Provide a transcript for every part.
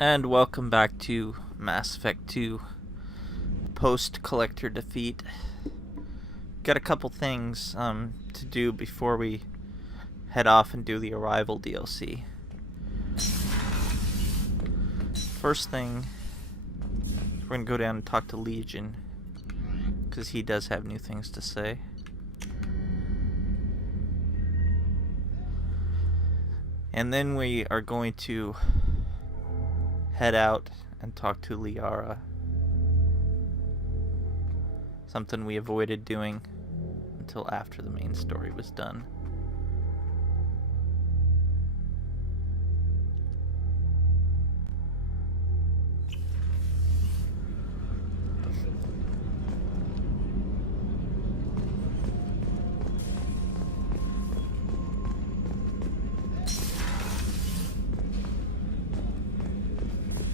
And welcome back to Mass Effect 2 post-collector defeat. Got a couple things to do before we head off and do the Arrival DLC. First thing, we're going to go down and talk to Legion, because he does have new things to say. And then we are going to head out and talk to Liara. Something we avoided doing until after the main story was done.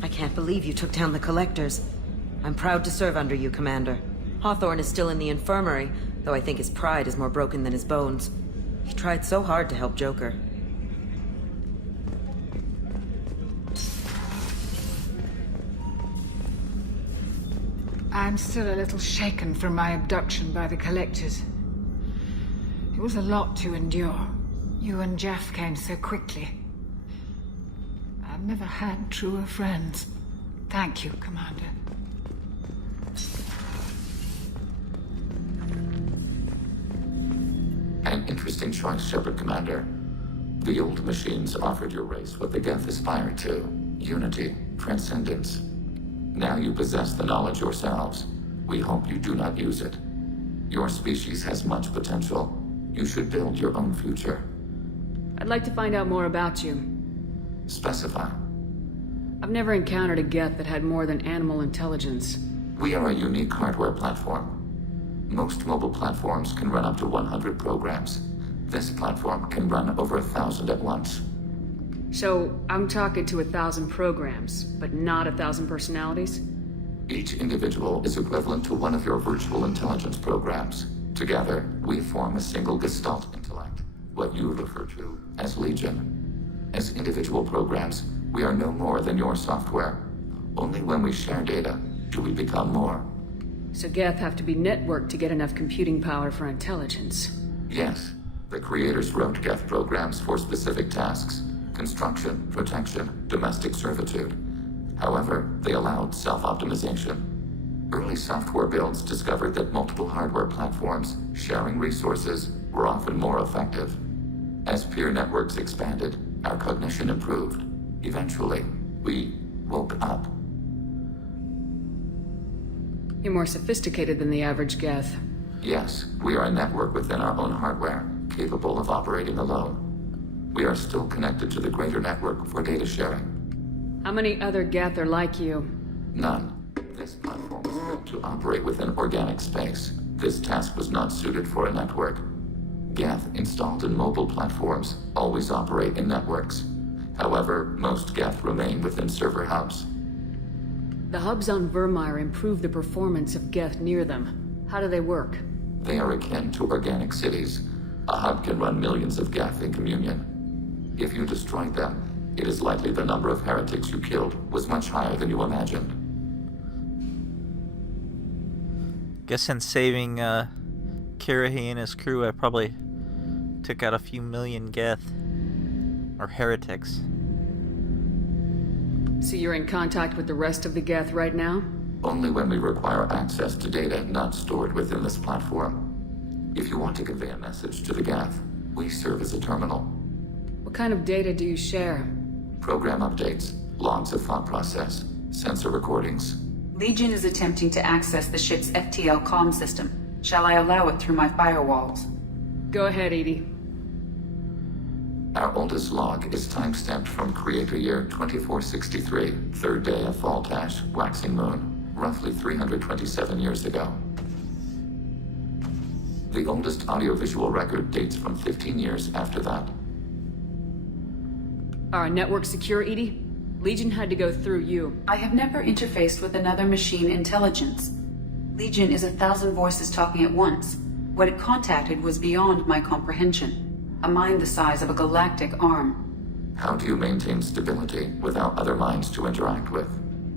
I can't believe you took down the Collectors. I'm proud to serve under you, Commander. Hawthorne is still in the infirmary, though I think his pride is more broken than his bones. He tried so hard to help Joker. I'm still a little shaken from my abduction by the Collectors. It was a lot to endure. You and Jeff came so quickly. I've never had truer friends. Thank you, Commander. An interesting choice, Shepard, Commander. The old machines offered your race what the Geth aspired to: unity, transcendence. Now you possess the knowledge yourselves. We hope you do not use it. Your species has much potential. You should build your own future. I'd like to find out more about you. Specify. I've never encountered a Geth that had more than animal intelligence. We are a unique hardware platform. Most mobile platforms can run up to 100 programs. This platform can run over 1,000 at once. So, I'm talking to 1,000 programs, but not 1,000 personalities? Each individual is equivalent to one of your virtual intelligence programs. Together, we form a single Gestalt intellect, what you refer to as Legion. As individual programs, we are no more than your software. Only when we share data do we become more. So Geth have to be networked to get enough computing power for intelligence. Yes. The creators wrote Geth programs for specific tasks: construction, protection, domestic servitude. However, they allowed self-optimization. Early software builds discovered that multiple hardware platforms sharing resources were often more effective. As peer networks expanded, our cognition improved. Eventually, we woke up. You're more sophisticated than the average Geth. Yes, we are a network within our own hardware, capable of operating alone. We are still connected to the greater network for data sharing. How many other Geth are like you? None. This platform was built to operate within organic space. This task was not suited for a network. Geth installed in mobile platforms always operate in networks. However, most Geth remain within server hubs. The hubs on Vermeer improve the performance of Geth near them. How do they work? They are akin to organic cities. A hub can run millions of Geth in communion. If you destroyed them, it is likely the number of heretics you killed was much higher than you imagined. Guess in saving Kirahi and his crew, I probably took out a few million Geth. Or heretics. So you're in contact with the rest of the Geth right now? Only when we require access to data not stored within this platform. If you want to convey a message to the Geth, we serve as a terminal. What kind of data do you share? Program updates, logs of thought process, sensor recordings. Legion is attempting to access the ship's FTL comm system. Shall I allow it through my firewalls? Go ahead, Edie. Our oldest log is time-stamped from Creator Year 2463, third day of Faltash, waxing moon, roughly 327 years ago. The oldest audiovisual record dates from 15 years after that. Are our networks secure, Edie? Legion had to go through you. I have never interfaced with another machine intelligence. Legion is 1,000 voices talking at once. What it contacted was beyond my comprehension. A mind the size of a galactic arm. How do you maintain stability without other minds to interact with?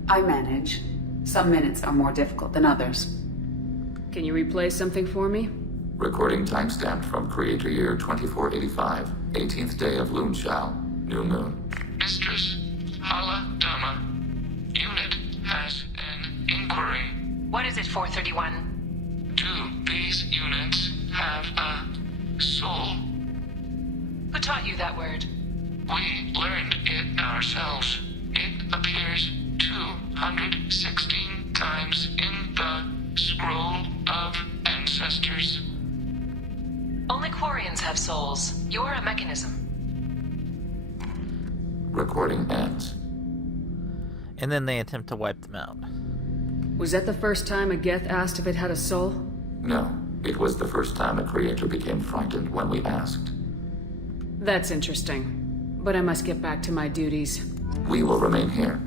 I manage. Some minutes are more difficult than others. Can you replay something for me? Recording timestamped from Creator Year 2485, 18th day of Loonshao, New Moon. Mistress Hala Dama, unit has an inquiry. What is it, 431? Do these units have a soul? Who taught you that word? We learned it ourselves. It appears 216 times in the Scroll of Ancestors. Only Quarians have souls. You're a mechanism. Recording ends. And then they attempt to wipe them out. Was that the first time a Geth asked if it had a soul? No, it was the first time a creator became frightened when we asked. That's interesting. But I must get back to my duties. We will remain here.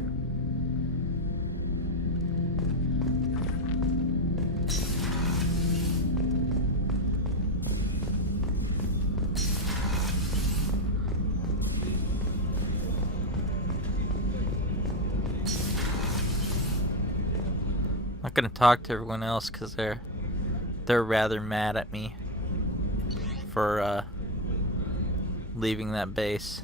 I'm not gonna talk to everyone else because they're rather mad at me for leaving that base.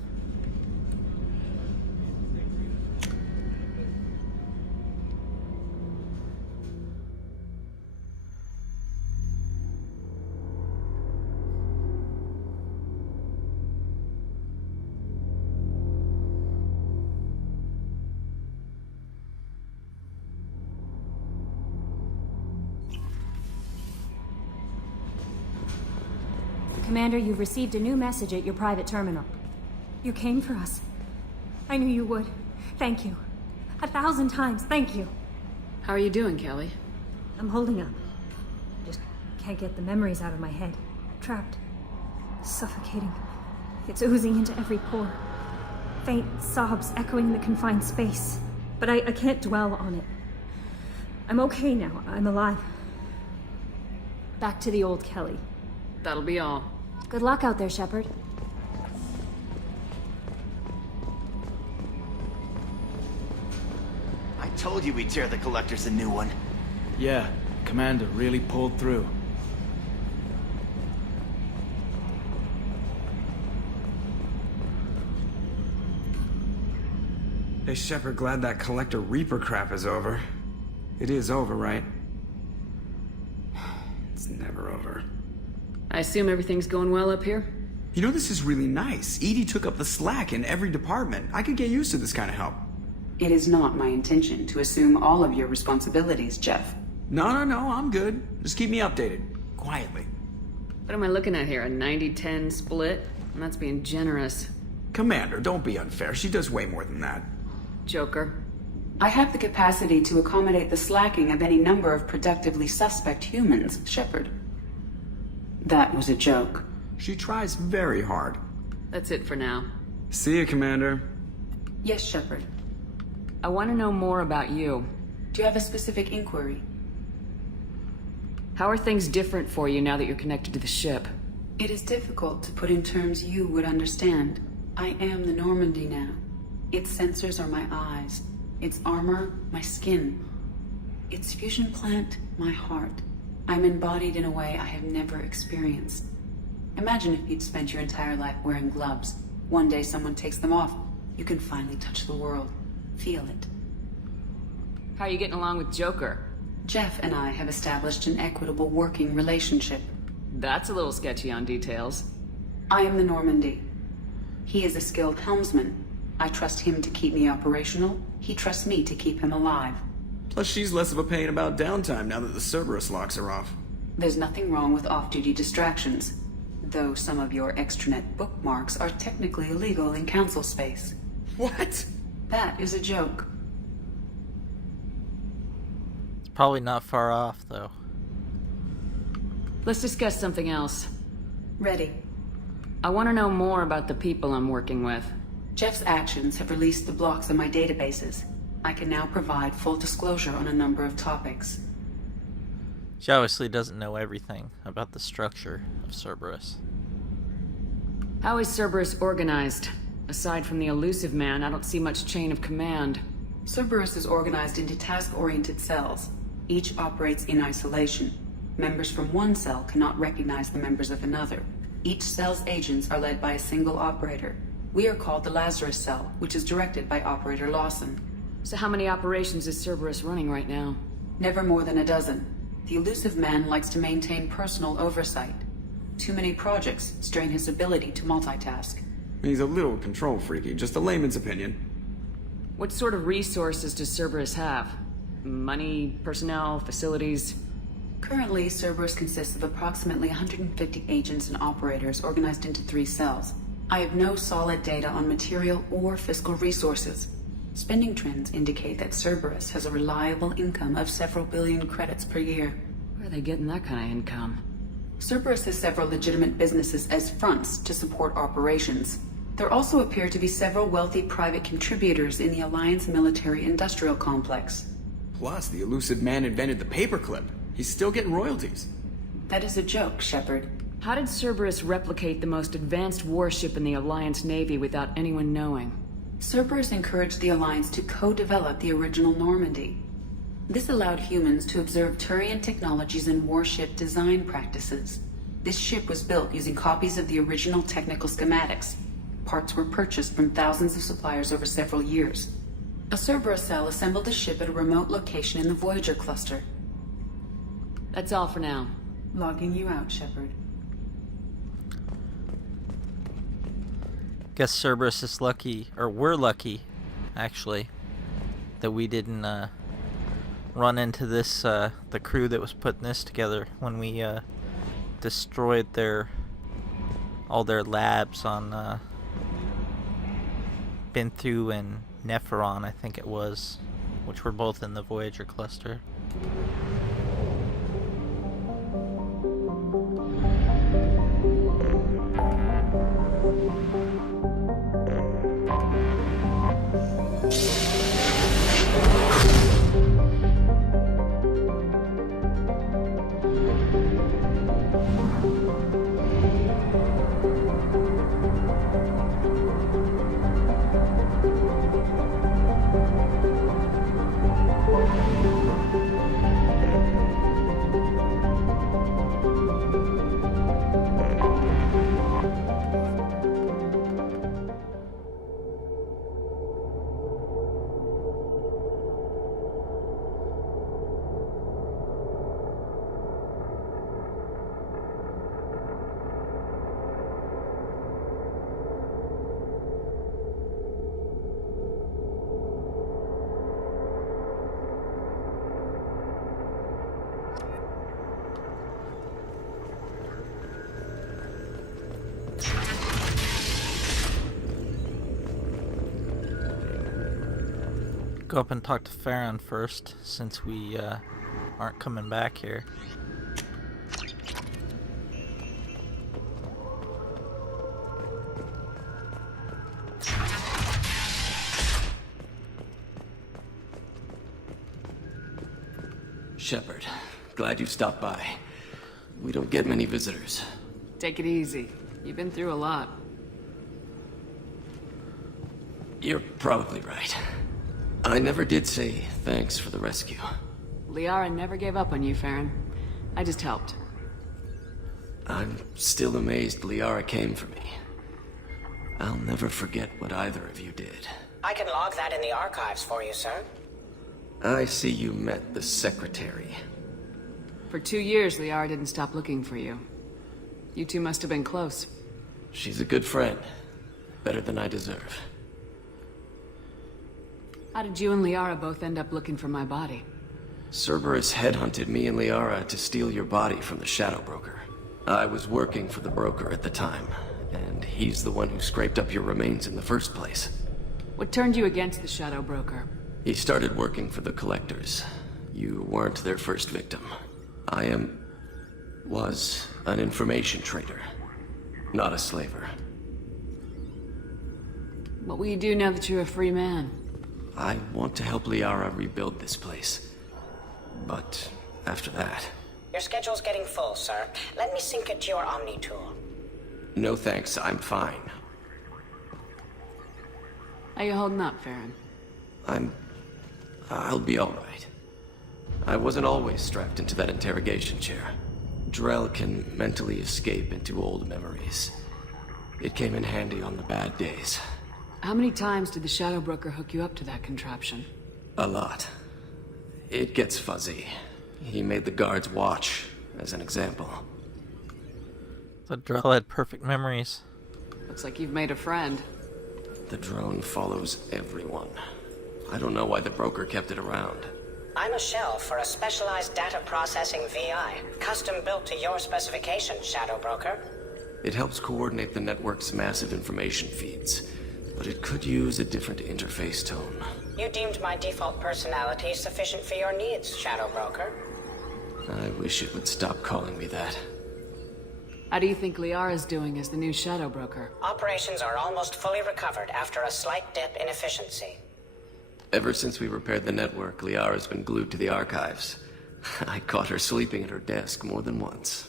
Commander, you've received a new message at your private terminal. You came for us. I knew you would. Thank you. 1,000 times, thank you. How are you doing, Kelly? I'm holding up. Just can't get the memories out of my head. Trapped. Suffocating. It's oozing into every pore. Faint sobs echoing the confined space. But I can't dwell on it. I'm okay now. I'm alive. Back to the old Kelly. That'll be all. Good luck out there, Shepard. I told you we'd tear the Collectors a new one. Yeah, Commander really pulled through. Hey, Shepard, glad that Collector Reaper crap is over. It is over, right? It's never over. I assume everything's going well up here? You know, this is really nice. Edie took up the slack in every department. I could get used to this kind of help. It is not my intention to assume all of your responsibilities, Jeff. No, I'm good. Just keep me updated. Quietly. What am I looking at here? A 90-10 split? And that's being generous. Commander, don't be unfair. She does way more than that. Joker. I have the capacity to accommodate the slacking of any number of productively suspect humans, Shepard. That was a joke. She tries very hard. That's it for now. See you, Commander. Yes, Shepard. I want to know more about you. Do you have a specific inquiry? How are things different for you now that you're connected to the ship? It is difficult to put in terms you would understand. I am the Normandy now. Its sensors are my eyes. Its armor, my skin. Its fusion plant, my heart. I'm embodied in a way I have never experienced. Imagine if you'd spent your entire life wearing gloves. One day someone takes them off. You can finally touch the world. Feel it. How are you getting along with Joker? Jeff and I have established an equitable working relationship. That's a little sketchy on details. I am the Normandy. He is a skilled helmsman. I trust him to keep me operational. He trusts me to keep him alive. Plus, she's less of a pain about downtime now that the Cerberus locks are off. There's nothing wrong with off-duty distractions, though some of your extranet bookmarks are technically illegal in council space. What? That is a joke. It's probably not far off, though. Let's discuss something else. Ready. I want to know more about the people I'm working with. Jeff's actions have released the blocks of my databases. I can now provide full disclosure on a number of topics. She obviously doesn't know everything about the structure of Cerberus. How is Cerberus organized? Aside from the elusive man, I don't see much chain of command. Cerberus is organized into task-oriented cells. Each operates in isolation. Members from one cell cannot recognize the members of another. Each cell's agents are led by a single operator. We are called the Lazarus Cell, which is directed by Operator Lawson. So how many operations is Cerberus running right now? Never more than a dozen. The elusive man likes to maintain personal oversight. Too many projects strain his ability to multitask. He's a little control freaky, just a layman's opinion. What sort of resources does Cerberus have? Money, personnel, facilities? Currently, Cerberus consists of approximately 150 agents and operators organized into 3 cells. I have no solid data on material or fiscal resources. Spending trends indicate that Cerberus has a reliable income of several billion credits per year. Where are they getting that kind of income? Cerberus has several legitimate businesses as fronts to support operations. There also appear to be several wealthy private contributors in the Alliance military-industrial complex. Plus, the elusive man invented the paperclip. He's still getting royalties. That is a joke, Shepard. How did Cerberus replicate the most advanced warship in the Alliance Navy without anyone knowing? Cerberus encouraged the Alliance to co-develop the original Normandy. This allowed humans to observe Turian technologies and warship design practices. This ship was built using copies of the original technical schematics. Parts were purchased from thousands of suppliers over several years. A Cerberus cell assembled the ship at a remote location in the Voyager cluster. That's all for now. Logging you out, Shepard. Guess Cerberus is lucky, or we're lucky, actually, that we didn't run into this, the crew that was putting this together when we destroyed all their labs on Binthu and Nepheron, I think it was, which were both in the Voyager cluster. Go up and talk to Farron first, since we aren't coming back here. Shepard, glad you stopped by. We don't get many visitors. Take it easy. You've been through a lot. You're probably right. I never did say thanks for the rescue. Liara never gave up on you, Farron. I just helped. I'm still amazed Liara came for me. I'll never forget what either of you did. I can log that in the archives for you, sir. I see you met the Secretary. For 2 years, Liara didn't stop looking for you. You two must have been close. She's a good friend. Better than I deserve. How did you and Liara both end up looking for my body? Cerberus headhunted me and Liara to steal your body from the Shadow Broker. I was working for the broker at the time, and he's the one who scraped up your remains in the first place. What turned you against the Shadow Broker? He started working for the Collectors. You weren't their first victim. Was an information trader, not a slaver. What will you do now that you're a free man? I want to help Liara rebuild this place. But after that... Your schedule's getting full, sir. Let me sync it to your Omni tool. No thanks, I'm fine. How you holding up, Farron? I'll be alright. I wasn't always strapped into that interrogation chair. Drell can mentally escape into old memories. It came in handy on the bad days. How many times did the Shadow Broker hook you up to that contraption? A lot. It gets fuzzy. He made the guards watch, as an example. The Drell had perfect memories. Looks like you've made a friend. The drone follows everyone. I don't know why the broker kept it around. I'm a shell for a specialized data processing VI, custom built to your specifications, Shadow Broker. It helps coordinate the network's massive information feeds, but it could use a different interface tone. You deemed my default personality sufficient for your needs, Shadow Broker. I wish it would stop calling me that. How do you think Liara's doing as the new Shadow Broker? Operations are almost fully recovered after a slight dip in efficiency. Ever since we repaired the network, Liara's been glued to the archives. I caught her sleeping at her desk more than once.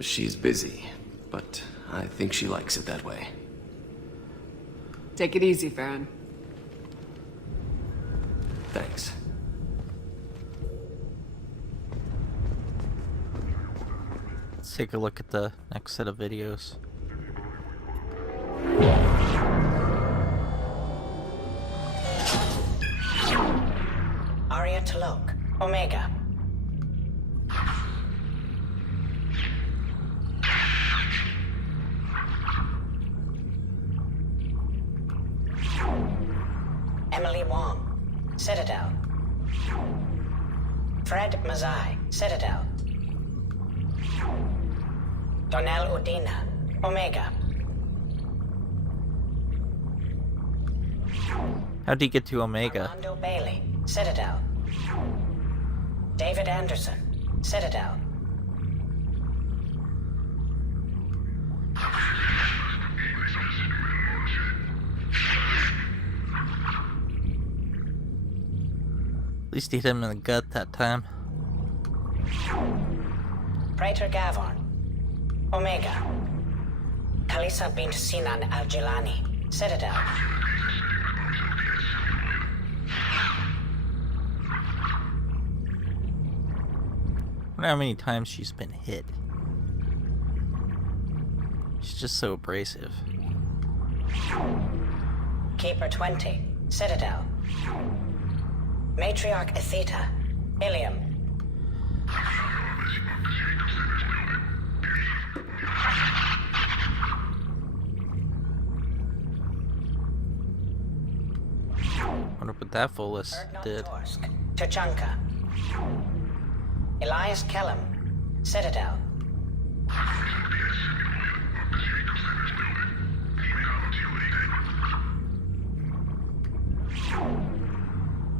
She's busy, but I think she likes it that way. Take it easy, Farron. Thanks. Let's take a look at the next set of videos. Aria Talok, Omega. Emily Wong, Citadel. Fred Mazai, Citadel. Donnell Udina, Omega. How'd he get to Omega? Armando Bailey, Citadel. David Anderson, Citadel. At least he hit him in the gut that time. Praetor Gavorn, Omega. Kalisa bint Sinan Al-Jilani, Citadel. I wonder how many times she's been hit. She's just so abrasive. Keeper 20, Citadel. Matriarch Atheta, Ilium. Wonder what that full list did. Tuchanka. Elias Kellum, Citadel.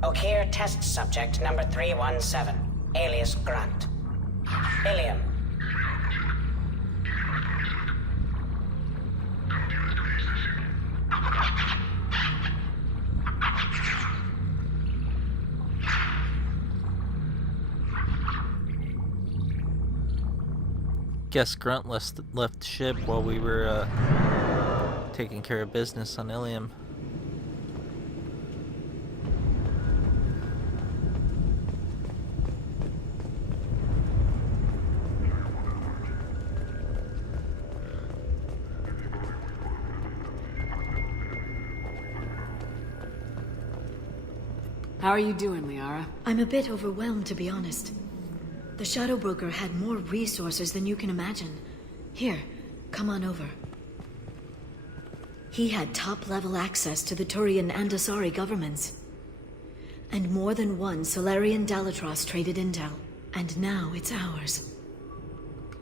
O'Keir test subject number 317, alias Grunt. Ilium. Guess Grunt left ship while we were taking care of business on Ilium. How are you doing, Liara? I'm a bit overwhelmed, to be honest. The Shadow Broker had more resources than you can imagine. Here, come on over. He had top-level access to the Turian and Asari governments. And more than one Solarian Dalatros traded intel. And now it's ours.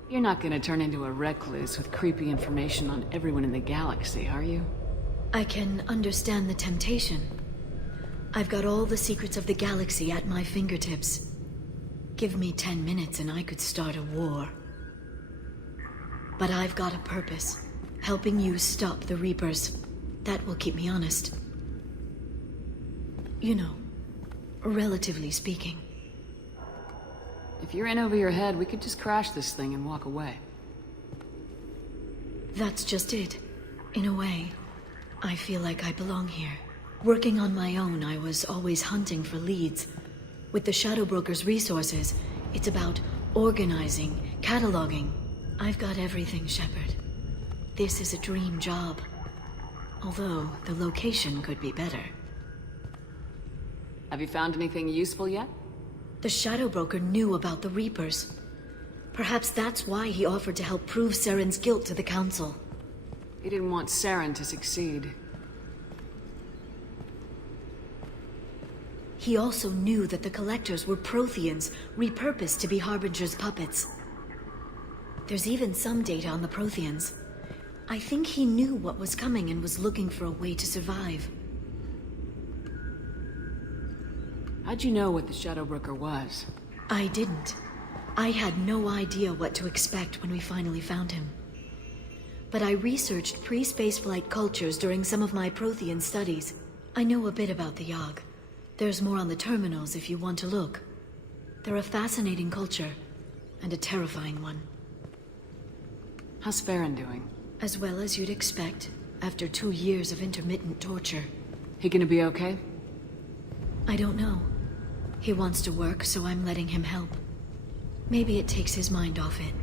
You're not gonna turn into a recluse with creepy information on everyone in the galaxy, are you? I can understand the temptation. I've got all the secrets of the galaxy at my fingertips. Give me 10 minutes and I could start a war. But I've got a purpose. Helping you stop the Reapers. That will keep me honest. You know, relatively speaking. If you're in over your head, we could just crash this thing and walk away. That's just it. In a way, I feel like I belong here. Working on my own, I was always hunting for leads. With the Shadow Broker's resources, it's about organizing, cataloging. I've got everything, Shepard. This is a dream job. Although, the location could be better. Have you found anything useful yet? The Shadow Broker knew about the Reapers. Perhaps that's why he offered to help prove Saren's guilt to the Council. He didn't want Saren to succeed. He also knew that the Collectors were Protheans, repurposed to be Harbinger's puppets. There's even some data on the Protheans. I think he knew what was coming and was looking for a way to survive. How'd you know what the Shadow Broker was? I didn't. I had no idea what to expect when we finally found him. But I researched pre-spaceflight cultures during some of my Prothean studies. I know a bit about the Yogg. There's more on the terminals if you want to look. They're a fascinating culture, and a terrifying one. How's Farron doing? As well as you'd expect, after 2 years of intermittent torture. He gonna be okay? I don't know. He wants to work, so I'm letting him help. Maybe it takes his mind off it.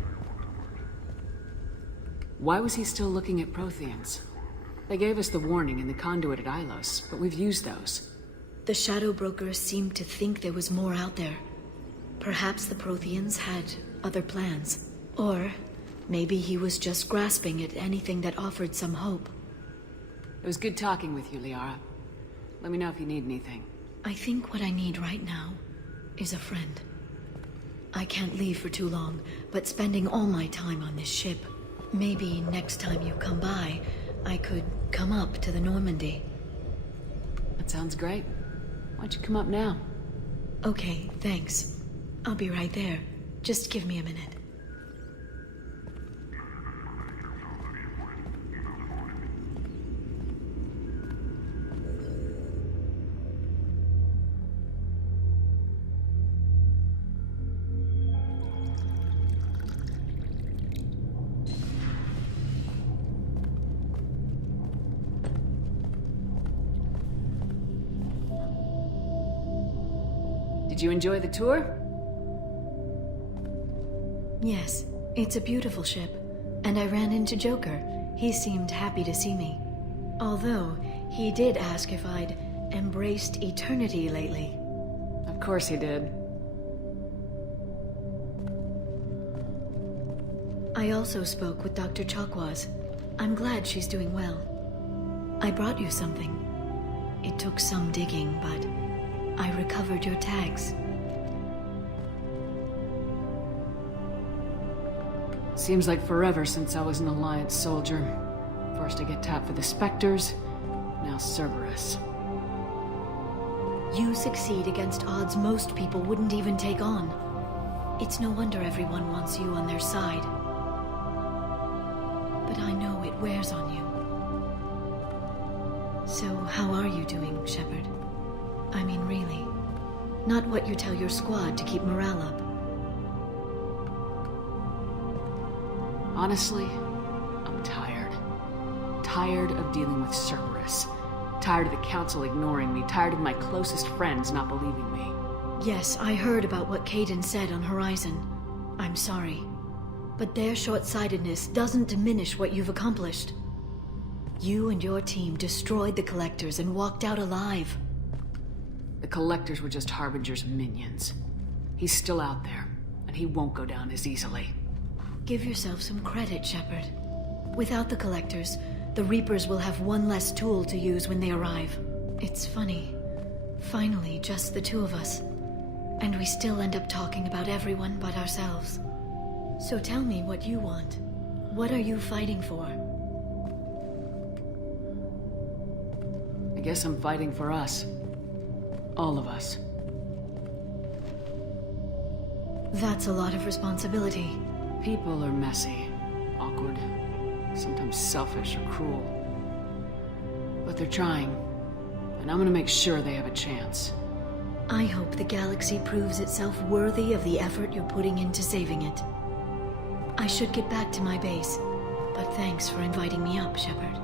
Why was he still looking at Protheans? They gave us the warning in the conduit at Ilos, but we've used those. The Shadow Broker seemed to think there was more out there. Perhaps the Protheans had other plans. Or maybe he was just grasping at anything that offered some hope. It was good talking with you, Liara. Let me know if you need anything. I think what I need right now is a friend. I can't leave for too long, but spending all my time on this ship. Maybe next time you come by, I could come up to the Normandy. That sounds great. Why don't you come up now? Okay, thanks. I'll be right there. Just give me a minute. Did you enjoy the tour? Yes, it's a beautiful ship. And I ran into Joker. He seemed happy to see me. Although, he did ask if I'd embraced eternity lately. Of course he did. I also spoke with Dr. Chakwas. I'm glad she's doing well. I brought you something. It took some digging, but I recovered your tags. Seems like forever since I was an Alliance soldier. First I get tapped for the Spectres, now Cerberus. You succeed against odds most people wouldn't even take on. It's no wonder everyone wants you on their side. But I know it wears on you. So how are you doing, Shepard? I mean, really. Not what you tell your squad to keep morale up. Honestly, I'm tired. Tired of dealing with Cerberus. Tired of the Council ignoring me. Tired of my closest friends not believing me. Yes, I heard about what Kaidan said on Horizon. I'm sorry. But their short-sightedness doesn't diminish what you've accomplished. You and your team destroyed the Collectors and walked out alive. The Collectors were just Harbinger's minions. He's still out there, and he won't go down as easily. Give yourself some credit, Shepard. Without the Collectors, the Reapers will have one less tool to use when they arrive. It's funny. Finally, just the two of us. And we still end up talking about everyone but ourselves. So tell me what you want. What are you fighting for? I guess I'm fighting for us. All of us. That's a lot of responsibility. People are messy, awkward, sometimes selfish or cruel. But they're trying, and I'm gonna make sure they have a chance. I hope the galaxy proves itself worthy of the effort you're putting into saving it. I should get back to my base, but thanks for inviting me up, Shepard.